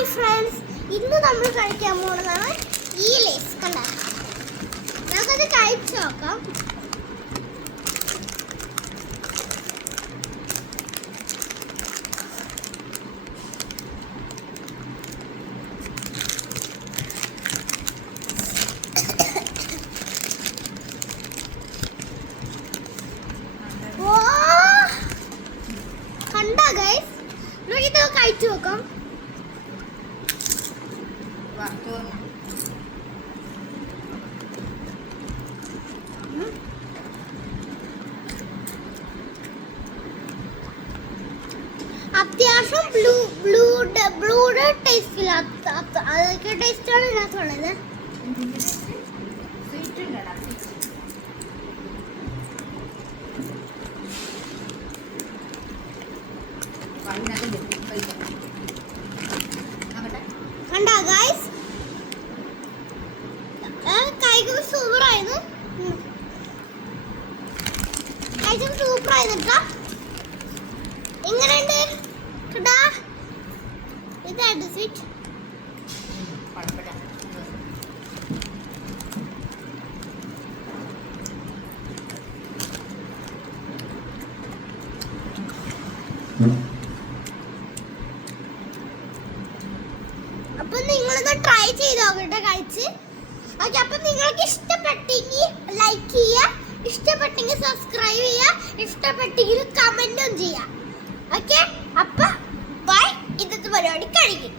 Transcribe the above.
Hi friends, ഇന്ന് നമ്മൾ കഴിക്കാൻ പോകുന്നതാണ് ഈ ലേസ്. കണ്ട, നമുക്കത് കഴിച്ചു നോക്കാം. കണ്ട ഗൈസ്, നമുക്കിത് കഴിച്ചു നോക്കാം. അത്യാവശ്യം ബ്ലൂയുടെ ടേസ്റ്റ് ഇല്ല, അതൊക്കെ ടേസ്റ്റാണ് ഇതിനകത്തുള്ളത്. കണ്ടാ ഗൈസ്, കഴിക്കുമ്പോൾ സൂപ്പറായിരുന്നു. കഴിച്ചപ്പോൾ സൂപ്പറായിരുന്നു. എങ്ങനെയുണ്ട് കേട്ടാ? ഇതായിട്ട് സ്വീറ്റ്. അപ്പൊ നിങ്ങളിത് ട്രൈ ചെയ്ത് നോക്കട്ടെ കഴിച്ച്. ഓക്കെ, അപ്പൊ നിങ്ങൾക്ക് ഇഷ്ടപ്പെട്ടെങ്കിൽ ലൈക്ക് ചെയ്യുക, ഇഷ്ടപ്പെട്ടെങ്കിൽ സബ്സ്ക്രൈബ് ചെയ്യുക, ഇഷ്ടപ്പെട്ടെങ്കിൽ കമന്റും ചെയ്യുക. ഓക്കെ, അപ്പൊ ബൈ. ഇന്നത്തെ പരിപാടി കഴിയും.